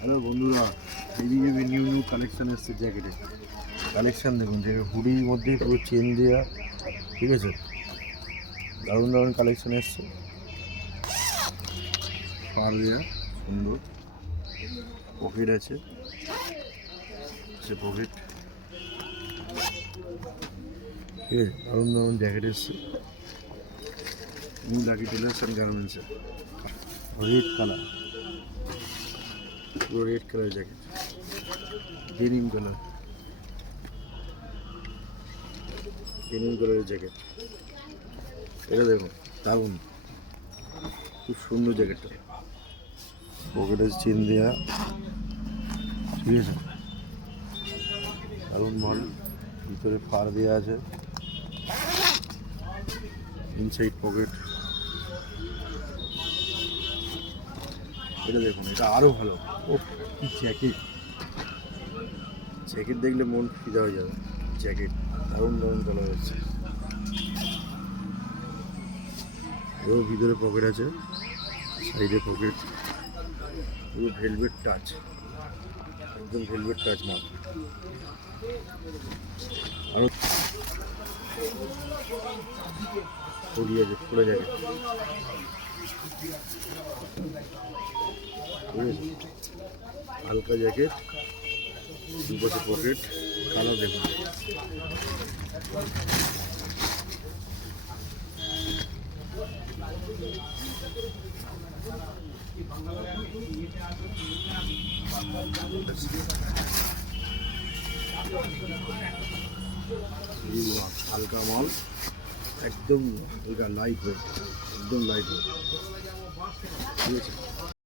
Hello বন্ধুরা, এইদিকে new new collection এসছে জ্যাকেটে। কালেকশান দেখুন, যে হুডির মধ্যেই পুরো চেন দেওয়া, ঠিক আছে, দারুণ দারুণ কালেকশান এসছে। পার দেওয়া সুন্দর, পকেট আছে, সে পকেট, ঠিক আছে, দারুণ দারুণ জ্যাকেট এসছে। নিউ লাকি টেলার্স অ্যান্ড গার্মেন্টসে রেড কালার, পুরো red colour jacket, denim colour, denim কালারের জ্যাকেট। এটা দেখুন, দারুণ, খুব সুন্দর জ্যাকেটটা। পকেটে চেন দেওয়া, ঠিক আছে, দারুণ মাল। ভিতরে ফার দেওয়া আছে, ইনসাইড পকেট। এটা দেখুন, এটা আরও ভালো। ও কি জ্যাকেট! জ্যাকেট দেখলে মন ফিদা হয়ে যাবে। জ্যাকেট দারুণ দারুণ কালার হচ্ছে। এও ভিতরে পকেট আছে, সাইডে পকেট, পুরো ভেলভেট টাচ, একদম ভেলভেট টাচ মাল। আরও ফুলি আছে, ফুলে জ্যাকেট, ঠিক আছে, হালকা জ্যাকেট, দুপাশে পকেট, কালার দেখুন। হালকা মাল, একদম হালকা লাইট ওয়েট, একদম লাইট ওয়েট, ঠিক আছে।